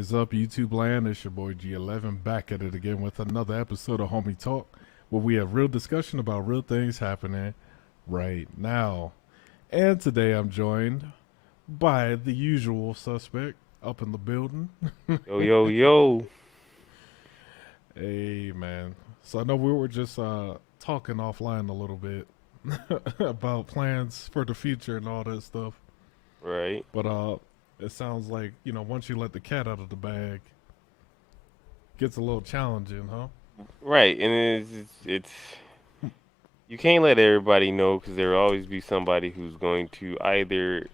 is up, YouTube land? It's your boy G11 back at it again with another episode of Homie Talk, where we have real discussion about real things happening right now. And today I'm joined by the usual suspect up in the building. Yo, yo, yo. Hey, man. So I know we were just talking offline a little bit about plans for the future and all that stuff. Right. But it sounds like, once you let the cat out of the bag, gets a little challenging, huh? Right. And it's you can't let everybody know because there will always be somebody who's going to either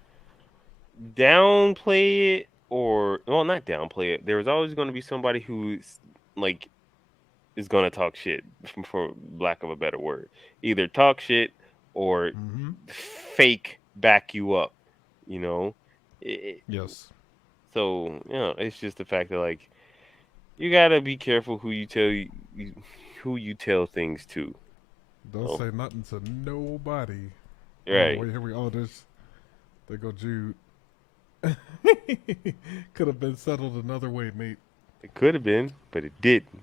downplay it or, well, not downplay it. There's always going to be somebody who's like is going to talk shit, for lack of a better word. Either talk shit or Mm-hmm. fake back you up, you know? It, Yes. so, it's just the fact that, like, you gotta be careful who you tell things to. Don't Oh, say nothing to nobody. Oh, right. wait, here we go. There go Jude. Could have been settled another way, mate. It could have been, but it didn't.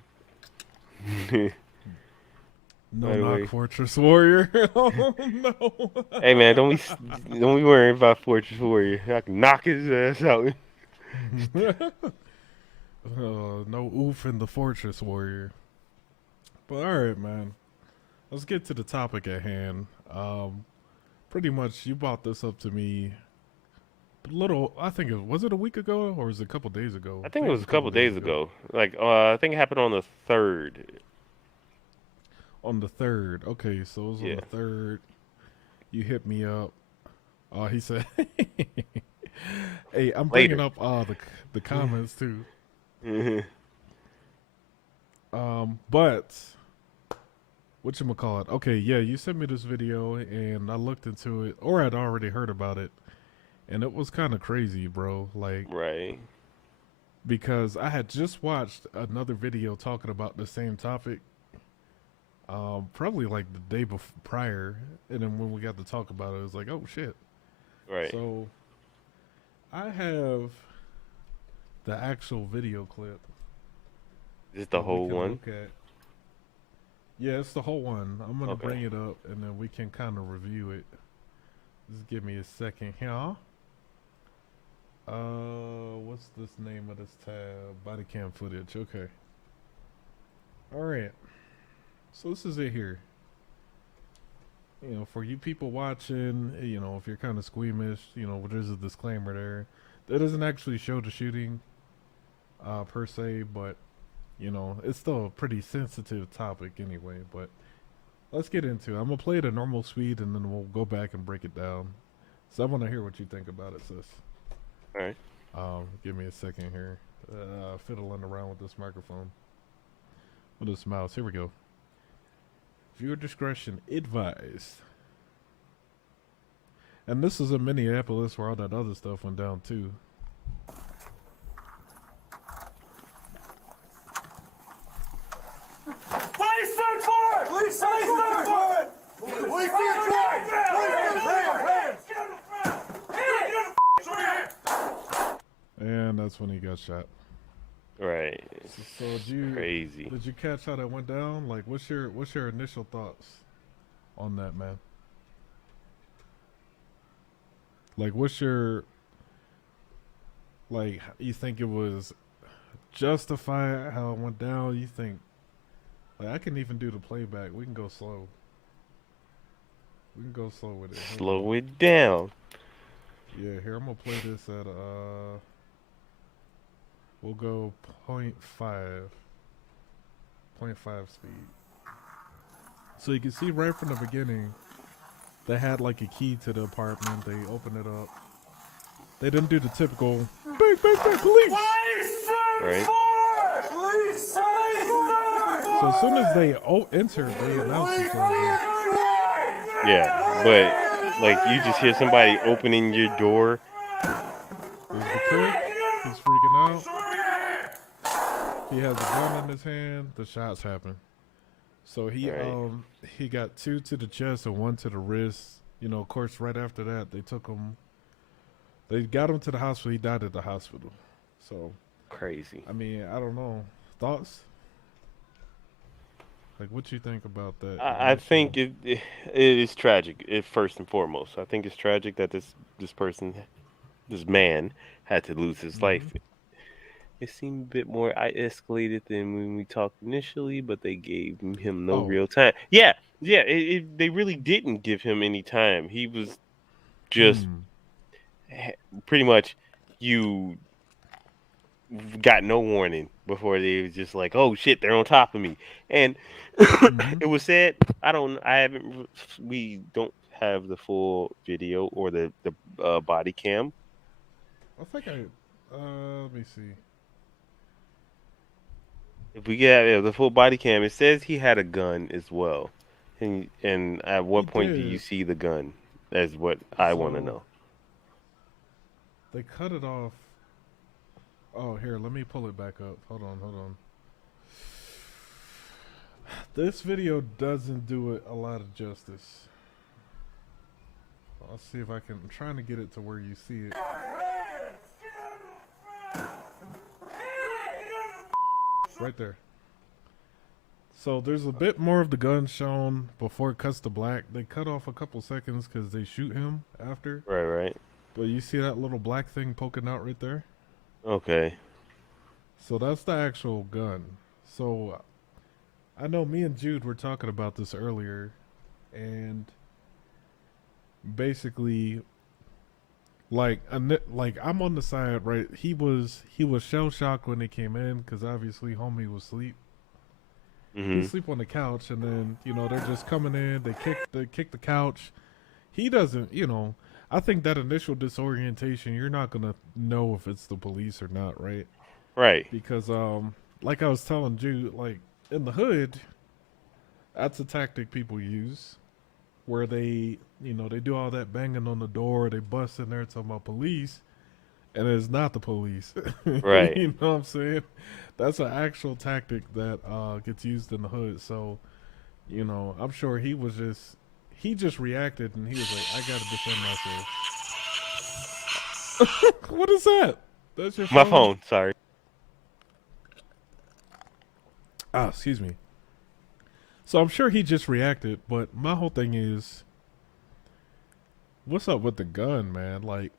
No By the knock, way, Fortress Warrior. Oh, no. hey man, don't be worrying about Fortress Warrior. I can knock his ass out. No oof in the Fortress Warrior. But all right, man. Let's get to the topic at hand. Pretty much, you brought this up to me I think was it a week ago or was it a couple days ago? I I think it think it was was a a couple couple days days ago. ago. Like, I think it happened on the 3rd. On the 3rd. Okay, so it was on Yeah. the 3rd. You hit me up. He said, "Hey, I'm bringing Later. up the comments too." But whatchamacallit? Okay, yeah, you sent me this video and I looked into it, or I'd already heard about it, and it was kind of crazy, bro. Like, Right. because I had just watched another video talking about the same topic, probably like the day prior, and then when we got to talk about it, it was like, oh shit. Right. So I have the actual video clip Just the that we whole can one. look at. Yeah, it's the whole one. I'm gonna Okay. bring it up and then we can kind of review it. Just give me a second here. What's this name of this tab? Bodycam footage. Okay. All right. So this is it here. For you people watching, if you're kind of squeamish, there's a disclaimer there. That doesn't actually show the shooting, per se, but it's still a pretty sensitive topic anyway. But let's get into it. I'm gonna play it at normal speed, and then we'll go back and break it down. So I want to hear what you think about it, sis. All right. Give me a second here. Fiddling around with this microphone, with this mouse. Here we go. Viewer discretion advised. And this is in Minneapolis where all that other stuff went down too. Police stand forward! Police stand forward! Police stand forward! And that's when he got shot. Right. So Crazy. did you catch how that went down? Like, what's your initial thoughts on that, man? Like, you think it was justified how it went down? You think, like, I can even do the playback. We can go slow. We can go slow with it. Slow it down. Yeah, here, I'm gonna play this at we'll go point five speed. So you can see right from the beginning, they had like a key to the apartment. They opened it up. They didn't do the typical bang, bang, bang, police. Police stand Right. forward! Police stand forward! So as soon as they entered, they announced themselves. Yeah, but like you just hear somebody opening your door. There's the kid. He's freaking out. He has a gun in his hand. The shots happen. So Right. he got 2 to the chest and 1 to the wrist. Of course, right after that, they took him. They got him to the hospital. He died at the hospital. So crazy. I mean, I don't know. Thoughts? Like, what you think about that I initial? think it is tragic. First and foremost, I think it's tragic that this person, this man, had to lose his Mm-hmm. life. It seemed a bit more escalated than when we talked initially, but they gave him no Oh. real time. Yeah, yeah, they really didn't give him any time. He was just Hmm. pretty much you got no warning before they was just like, oh shit, they're on top of me. And Mm-hmm. it was said, I haven't, we don't have the full video or the body cam. I think I. Let me see. If we get the full body cam, it says he had a gun as well. And at He what point do you did. see the gun? That's what I want to So know. they cut it off. Oh, here, let me pull it back up. Hold on, hold on. This video doesn't do it a lot of justice. I'll see if I can. I'm trying to get it to where you see it. Right there. So there's a bit more of the gun shown before it cuts to black. They cut off a couple seconds because they shoot him after. Right, right. But you see that little black thing poking out right there? Okay. So that's the actual gun. So I know me and Jude were talking about this earlier, and basically, like I'm on the side, right? He was shell shocked when they came in because obviously homie was asleep. He's Mhm. asleep on the couch, and then they're just coming in. They kick the couch. He doesn't, I think that initial disorientation, you're not gonna know if it's the police or not, right? Right. Because like I was telling Jude, like in the hood, that's a tactic people use where they do all that banging on the door, they bust in there talking about police, and it's not the police. Right. You know what I'm saying? That's an actual tactic that gets used in the hood. So, I'm sure he just reacted and he was like, I gotta defend myself. What is that? That's your My phone? phone. Sorry. Ah, excuse me. So I'm sure he just reacted, but my whole thing is, what's up with the gun, man? Like,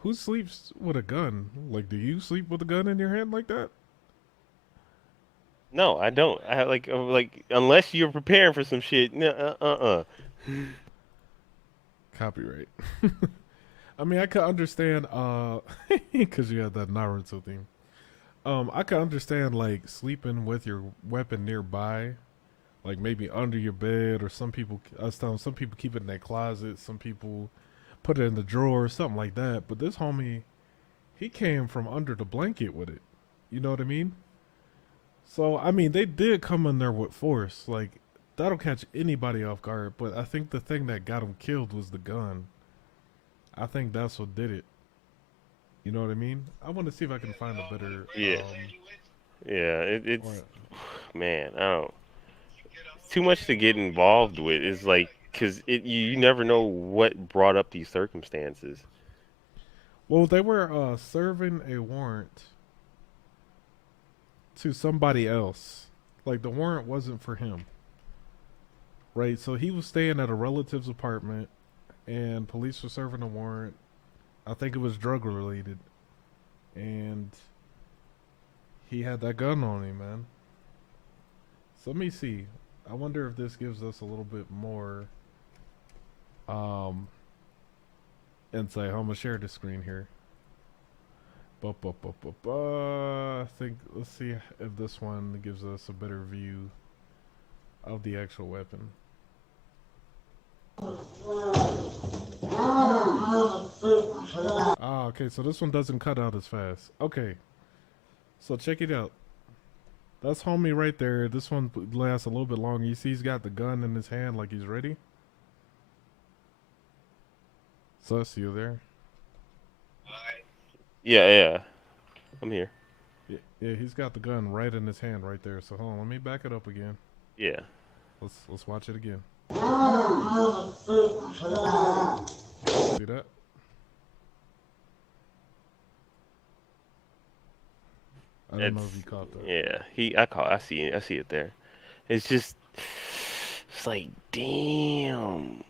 who sleeps with a gun? Like, do you sleep with a gun in your hand like that? No, I don't. I like unless you're preparing for some shit. No, Copyright. I mean, I could understand, because you had that Naruto theme. I could understand like sleeping with your weapon nearby, like maybe under your bed, or some people. I was telling some people keep it in their closet. Some people put it in the drawer, something like that. But this homie, he came from under the blanket with it. You know what I mean? So I mean, they did come in there with force. Like that'll catch anybody off guard. But I think the thing that got him killed was the gun. I think that's what did it. You know what I mean? I want to see if I can find a better. yeah, yeah. It's Or, man. I don't. It's too much to get involved with. It's like because you never know what brought up these circumstances. well, they were serving a warrant to somebody else. Like the warrant wasn't for him, right? So he was staying at a relative's apartment, and police were serving a warrant. I think it was drug related, and he had that gun on him, man. So let me see. I wonder if this gives us a little bit more um, insight. I'm gonna share the screen here. I think let's see if this one gives us a better view of the actual weapon. Ah, okay, so this one doesn't cut out as fast. Okay, so check it out. That's homie right there. This one lasts a little bit longer. You see he's got the gun in his hand like he's ready. So I see you there. Yeah, yeah. I'm here. Yeah, he's got the gun right in his hand right there. So hold on, let me back it up again. Yeah. Let's watch it again. See that? I don't know if you caught that. Yeah, I see it. I see it there. It's just, it's like, damn.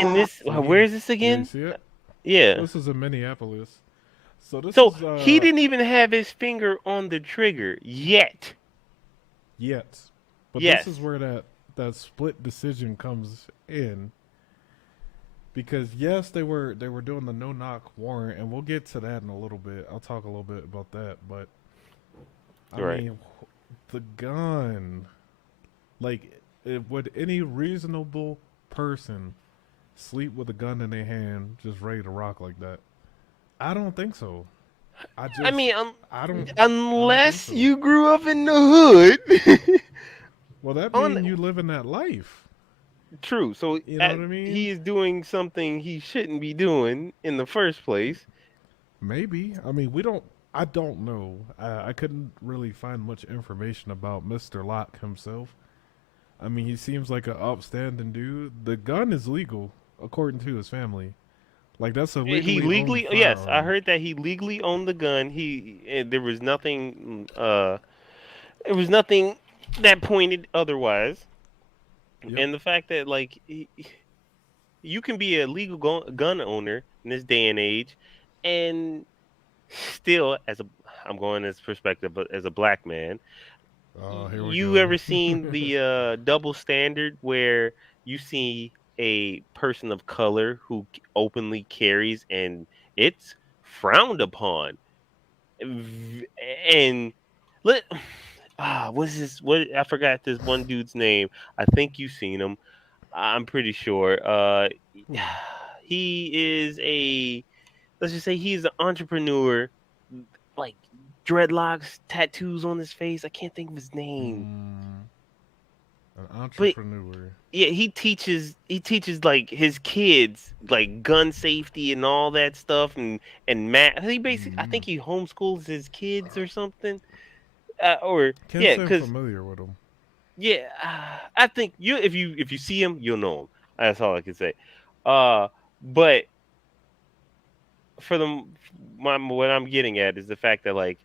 In this, So where is this yeah, you again? see it? Yeah. This is in Minneapolis. So this So is he didn't even have his finger on the trigger yet. yet, but this is Yes. where that split decision comes in. Because yes, they were doing the no knock warrant, and we'll get to that in a little bit. I'll talk a little bit about that, but I Right. mean, the gun, like, would any reasonable person sleep with a gun in their hand, just ready to rock like that? I don't think so. I I just, mean, I don't think unless so. you grew up in the hood. Well, that means On you live in that life. true. So You know what I he mean? is doing something he shouldn't be doing in the first place. Maybe. I mean, we don't. I don't know. I couldn't really find much information about Mr. Locke himself. I mean, he seems like an upstanding dude. The gun is legal, according to his family. Like, that's a He legally owned legally, yes, I firearm. heard that he legally owned the gun. There was nothing, there was nothing that pointed otherwise. Yep. And the fact that like you can be a legal gun owner in this day and age, and still, I'm going as perspective, but as a black man, Oh, here we you go. ever seen the double standard where you see a person of color who openly carries and it's frowned upon? And let what's this? What I forgot this one dude's name. I think you've seen him. I'm pretty sure. Hmm. He is a, let's just say he's an entrepreneur, like dreadlocks, tattoos on his face. I can't think of his name, Mm, an but entrepreneur. yeah, he teaches like his kids like gun safety and all that stuff, and math. He basically, I Mm. think he homeschools his kids or something. Or Can't yeah, say I'm because familiar with him. yeah, I think if you see him, you'll know him. That's all I can say. Uh, but for what I'm getting at is the fact that like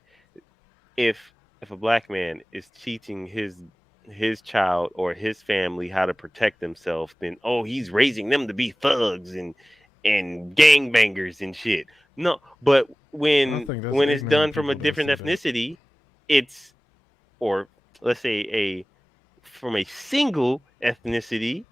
if if a black man is teaching his child or his family how to protect themselves, then oh, he's raising them to be thugs and gangbangers and shit. No, but I when think that's when it's ignorant done from a people that different say that. ethnicity, it's or let's say a from a single ethnicity,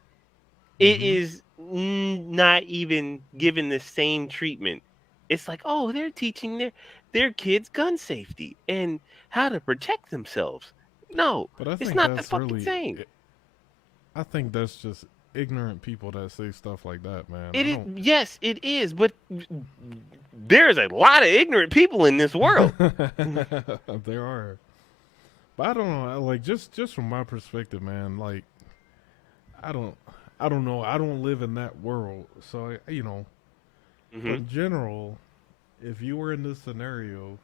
it Mm-hmm. is not even given the same treatment. It's like, oh, they're teaching their kids gun safety and how to protect themselves. No, But I it's think not the that's fucking really. same. I think that's just ignorant people that say stuff like that, man. It I is, don't. yes, it is, but there's a lot of ignorant people in this world. There are, but I don't know. Like, just from my perspective, man. Like, I don't. I don't know. I don't live in that world, so you know. But Hmm. in general, if you were in this scenario,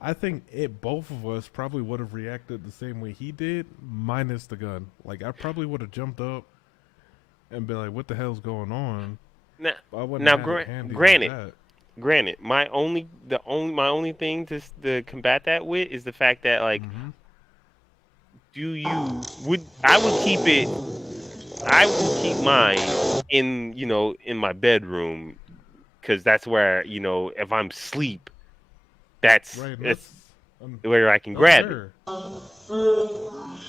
I think both of us probably would have reacted the same way he did, minus the gun. Like, I probably would have jumped up and been like, "What the hell's going on?" Now, But I wouldn't now, have had it handy like granted, that. my only thing to combat that with is the fact that like, Mm-hmm. do you would I would keep it I will keep mine in my bedroom because that's where, if I'm asleep, that's Right, and it's where I can that's grab it. fair.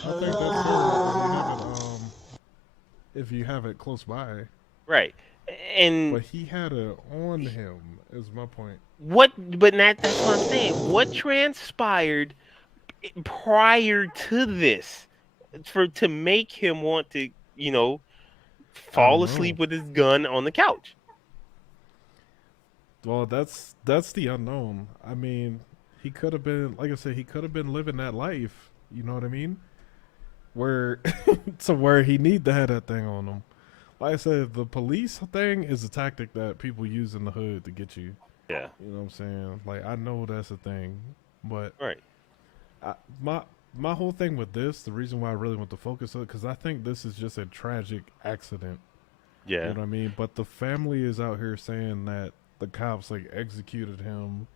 I think that's fair if you have it close by. Right. And But he had it on him. Is my point. that's what I'm saying. What transpired prior to this to make him want to, I fall don't know. asleep with his gun on the couch? Well, that's the unknown. I mean, he could have been, like I said, he could have been living that life. You know what I mean? Where to where he need to have that thing on him. Like I said, the police thing is a tactic that people use in the hood to get you. Yeah. You know what I'm saying? Like, I know that's a thing, but Right. I, my whole thing with this, the reason why I really want to focus on it, because I think this is just a tragic accident. You Yeah. know what I mean? But the family is out here saying that the cops like executed him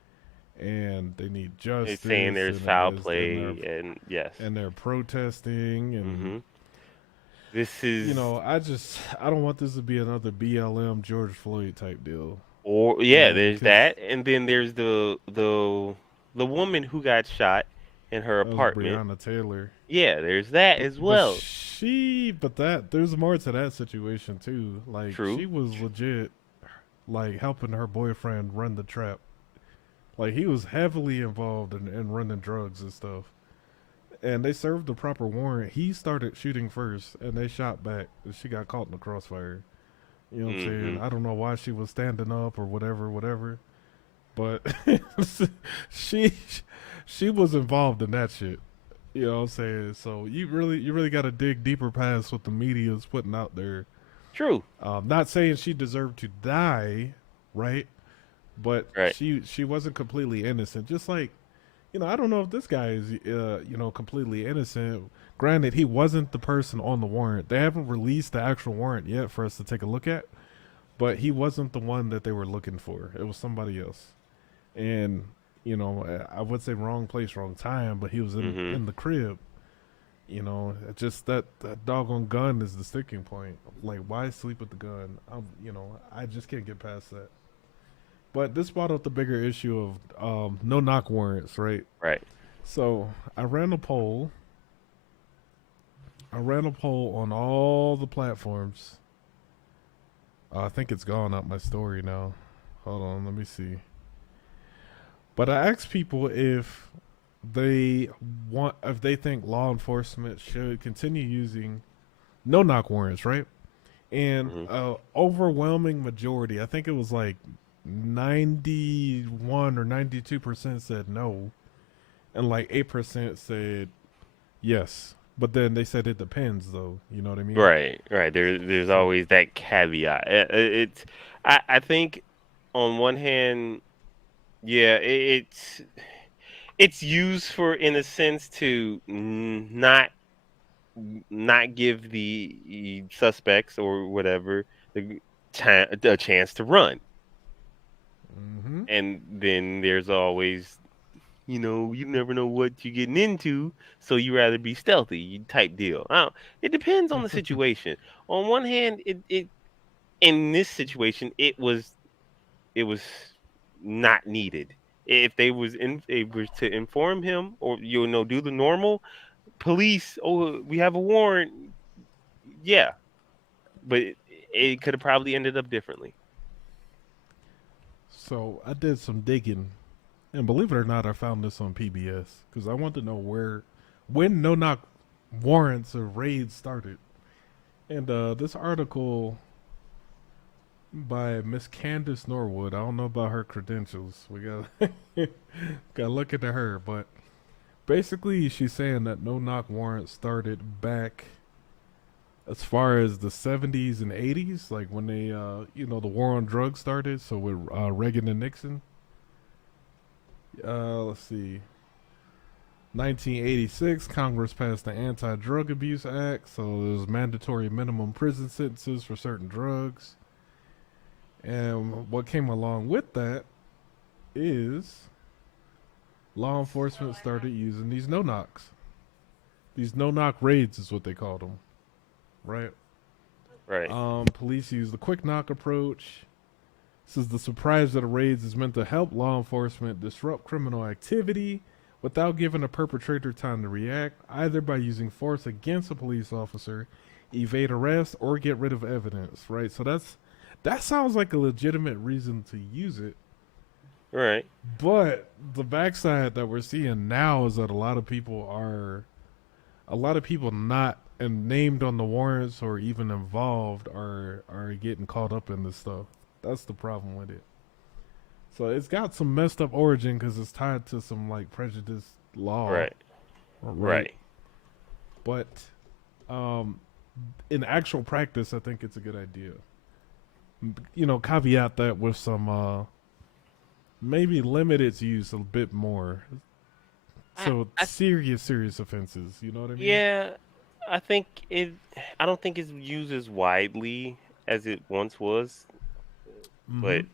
and they need They're justice. saying there's and foul as- play, and yes. and they're protesting, and hmm This is, I don't want this to be another BLM George Floyd type deal. or yeah, there's Because that, and then there's the woman who got shot in her that was apartment. Breonna Taylor. Yeah, there's that as But well. there's more to that situation too. Like True. she was legit, like helping her boyfriend run the trap. Like he was heavily involved in running drugs and stuff. And they served the proper warrant. He started shooting first, and they shot back. And she got caught in the crossfire. You know what I'm saying? I don't know why she was standing up or whatever. But she she was involved in that shit. You know what I'm saying? So you really got to dig deeper past what the media is putting out there. True. Not saying she deserved to die, right? But Right. she wasn't completely innocent. Just like, I don't know if this guy is completely innocent. Granted, he wasn't the person on the warrant. They haven't released the actual warrant yet for us to take a look at. But he wasn't the one that they were looking for. It was somebody else. And I would say wrong place, wrong time, but he was in the crib. Just that doggone gun is the sticking point. Like, why sleep with the gun? I just can't get past that. But this brought up the bigger issue of no knock warrants, right? Right. So I ran a poll. On all the platforms. I think it's gone up my story now. Hold on, let me see. But I asked people if they think law enforcement should continue using no knock warrants, right? And overwhelming majority, I think it was like 91 or 92% said no, and like 8% said yes. But then they said it depends, though. You know what I mean? Right. There's always that caveat. I think on one hand, yeah, it's used for, in a sense, to not give the suspects or whatever a chance to run. Mm-hmm. And then there's always, you never know what you're getting into, so you rather be stealthy type deal. It depends on the situation. On one hand, it in this situation, it was not needed. If they was to inform him, or do the normal police, oh, we have a warrant, yeah, but it could have probably ended up differently. So I did some digging, and believe it or not, I found this on PBS because I want to know when no knock warrants or raids started. And this article by Miss Candace Norwood. I don't know about her credentials. We gotta look into her, but basically she's saying that no knock warrants started back as far as the 70s and 80s, like when they the war on drugs started. So with Reagan and Nixon. Let's see. 1986, Congress passed the Anti-Drug Abuse Act, so there's mandatory minimum prison sentences for certain drugs. And what came along with that is law enforcement started using these no-knocks. These no-knock raids is what they called them, right? Right. Police use the quick knock approach. Says the surprise of the raids is meant to help law enforcement disrupt criminal activity without giving a perpetrator time to react, either by using force against a police officer, evade arrest, or get rid of evidence, right? So that sounds like a legitimate reason to use it. Right. But the backside that we're seeing now is that a lot of people not named on the warrants or even involved are getting caught up in this stuff. That's the problem with it. So it's got some messed up origin because it's tied to some like prejudice law. Right. But in actual practice, I think it's a good idea. Caveat that with some maybe limit its use a bit more. So serious offenses. You know what I mean? Yeah, I don't think it's used as widely as it once was, but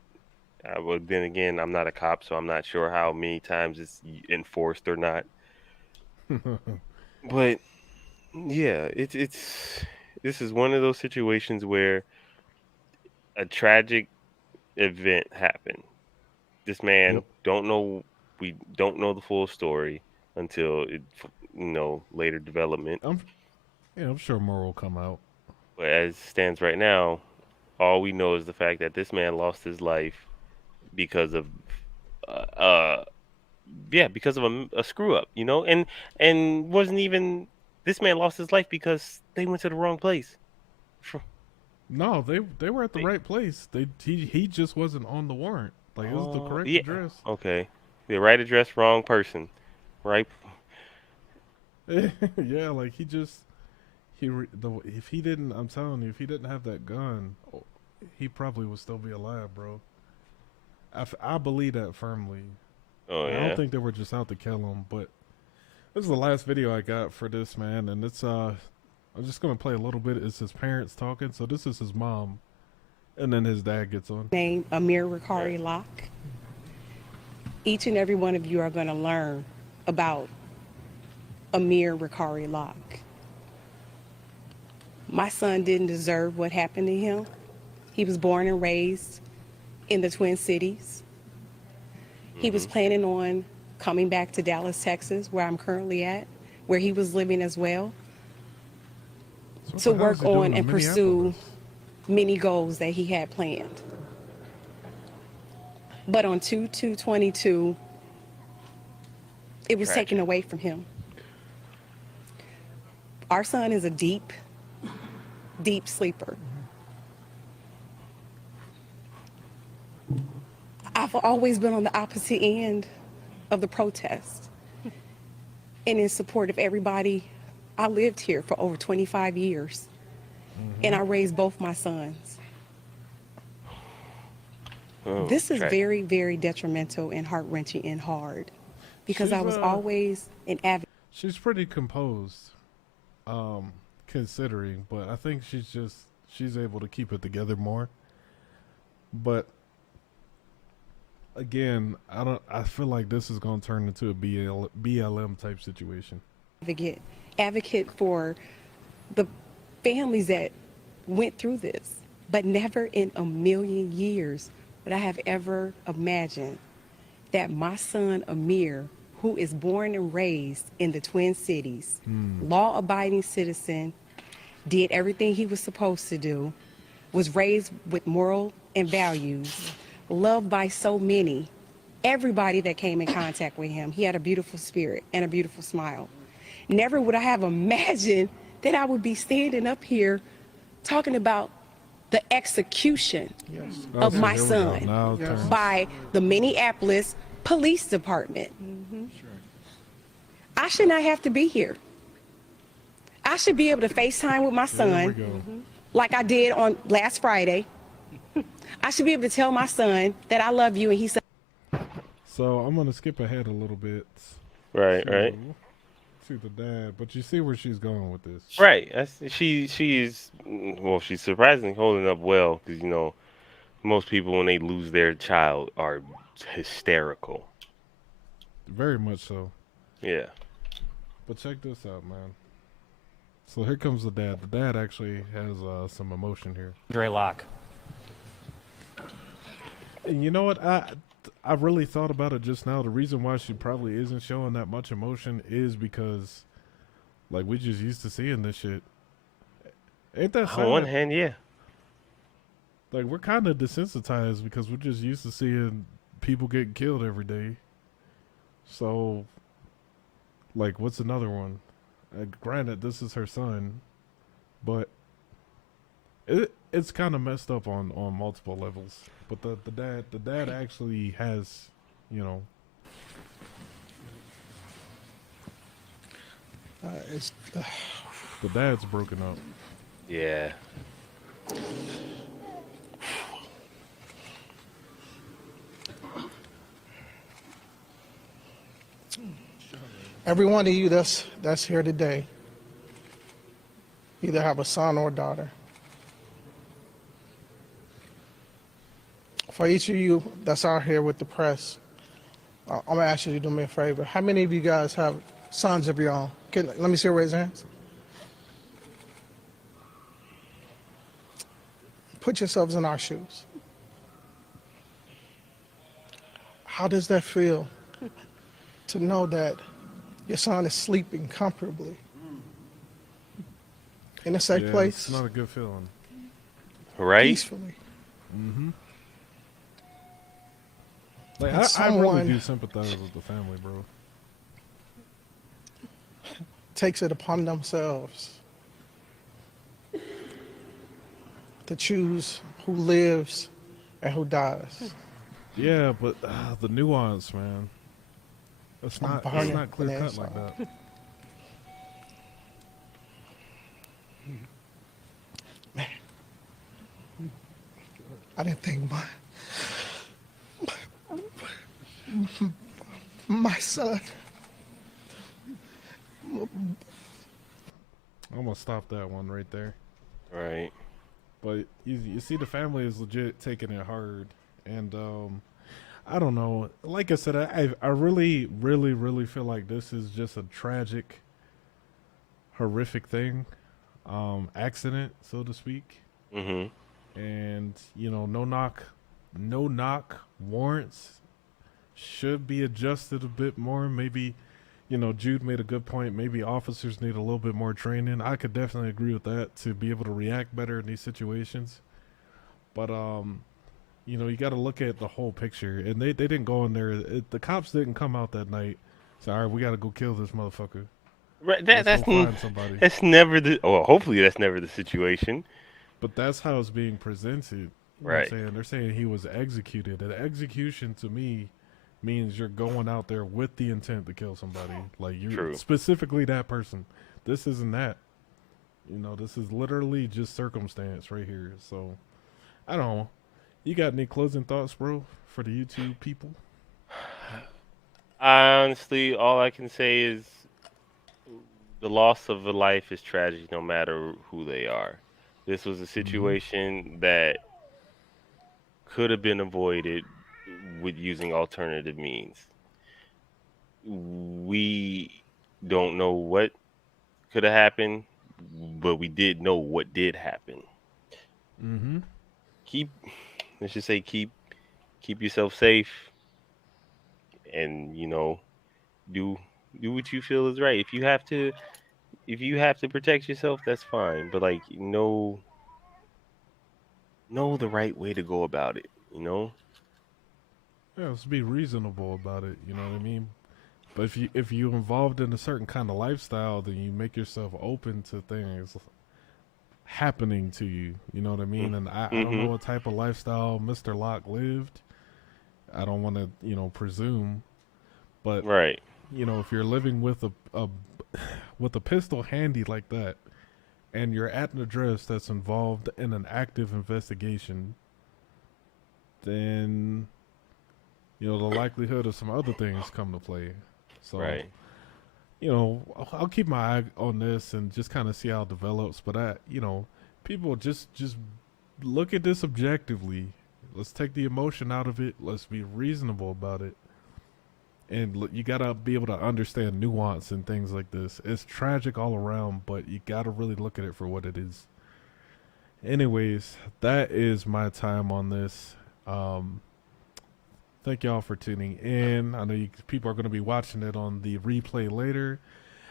Well, then again, I'm not a cop, so I'm not sure how many times it's enforced or not. But yeah, it's this is one of those situations where a tragic event happened. This man Yep. don't know. We don't know the full story until later development. I'm sure more will come out. But as it stands right now, all we know is the fact that this man lost his life because of uh, uh because of a screw up, and wasn't even this man lost his life because they went to the wrong place. No, they were at the They- right place. He just wasn't on the warrant. Like it was the correct Yeah. address. Okay. The right address, wrong person. Right. Yeah, like if he didn't, I'm telling you, if he didn't have that gun, he probably would still be alive, bro. I believe that firmly. Oh I yeah. don't think they were just out to kill him, but this is the last video I got for this man, and it's I'm just gonna play a little bit. It's his parents talking, so this is his mom, and then his dad gets on. Name Amir Locke. Each and every one of you are going to learn about Amir Locke. My son didn't deserve what happened to him. He was born and raised in the Twin Cities. He was planning on coming back to Dallas, Texas, where I'm currently at, where he was living as well, So to what the hell is work he doing on in and pursue Minneapolis? many goals that he had planned. But on 2/2/22, it was Tragic. taken away from him. Our son is a deep, deep sleeper. I've always been on the opposite end of the protest and in support of everybody. I lived here for over 25 years, and I raised both my sons. Oh, This is tragic. very, very detrimental and heart-wrenching and hard because I She's, was always an advocate. She's pretty composed, considering, but I think she's able to keep it together more. But again, I feel like this is gonna turn into a BLM type situation. Advocate for the families that went through this, but never in a million years would I have ever imagined that my son Amir, who is born and raised in the Twin Cities, law-abiding citizen, did everything he was supposed to do, was raised with moral and values, loved by so many, everybody that came in contact with him. He had a beautiful spirit and a beautiful smile. Never would I have imagined that I would be standing up here talking about the execution of Okay, my here we go. son Now it turns- by the Minneapolis Police Department. I should not have to be here. I should be able to FaceTime with my There we son go. like I did on last Friday. I should be able to tell my son that I love you, and he said, So I'm gonna skip ahead a little bit. Right. Right. To the dad, but you see where she's going with this. Right. She's she's surprisingly holding up well because most people when they lose their child are hysterical. Very much so. Yeah. But check this out, man. So here comes the dad. The dad actually has some emotion here. Locke. And you know what? I really thought about it just now. The reason why she probably isn't showing that much emotion is because, like, we just used to seeing this shit. Ain't that sad? On one hand, yeah. Like, we're kind of desensitized because we're just used to seeing people getting killed every day. So, like, what's another one? Granted, this is her son, but it's kind of messed up on multiple levels. But the dad actually has, It's the dad's broken up. Yeah. every one of you that's here today either have a son or daughter. For each of you that's out here with the press, I'm gonna ask you to do me a favor. How many of you guys have sons of your own? Let me see your raise hands. Put yourselves in our shoes. How does that feel to know that your son is sleeping comfortably in a safe place? It's not a good feeling. Right? Peacefully. Like And I really someone- do sympathize with the family, bro. Takes it upon themselves to choose who lives and who dies. Yeah, but the nuance, man. It's I'm not burning clear cut finesse like on. that. I didn't think my son. I'm gonna stop that one right there. Right. But you see, the family is legit taking it hard, and I don't know. Like I said, I really, really, really feel like this is just a tragic, horrific thing, accident, so to speak. Mm-hmm. And no knock warrants should be adjusted a bit more. Maybe, Jude made a good point. Maybe officers need a little bit more training. I could definitely agree with that, to be able to react better in these situations. But you got to look at the whole picture. And they didn't go in there. The cops didn't come out that night. So, all right, we got to go kill this motherfucker. Right. Let's go find somebody. That's never the. Well, hopefully that's never the situation. But that's how it's being presented. You know what Right. I'm saying? They're saying he was executed. And execution to me means you're going out there with the intent to kill somebody. Like you're True. specifically that person. This isn't that. This is literally just circumstance right here. So I don't know. You got any closing thoughts, bro, for the YouTube people? Honestly, all I can say is the loss of a life is tragic no matter who they are. This was a situation that could have been avoided with using alternative means. We don't know what could have happened, but we did know what did happen. Mm-hmm. Let's just say keep yourself safe, and do what you feel is right. If you have to protect yourself, that's fine. But know the right way to go about it. Yeah, let's be reasonable about it. You know what I mean? But if you involved in a certain kind of lifestyle, then you make yourself open to things happening to you. You know what I mean? And I don't know what type of lifestyle Mr. Locke lived. I don't want to presume, but Right. If you're living with a pistol handy like that, and you're at an address that's involved in an active investigation, then the likelihood of some other things come to play. So, Right. I'll keep my eye on this and just kind of see how it develops. But people just look at this objectively. Let's take the emotion out of it. Let's be reasonable about it. And you gotta be able to understand nuance and things like this. It's tragic all around, but you gotta really look at it for what it is. Anyways, that is my time on this. Thank y'all for tuning in. I know people are going to be watching it on the replay later.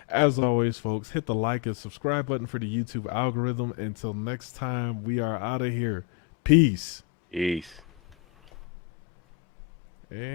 As always, folks, hit the like and subscribe button for the YouTube algorithm. Until next time, we are out of here. Peace. Peace.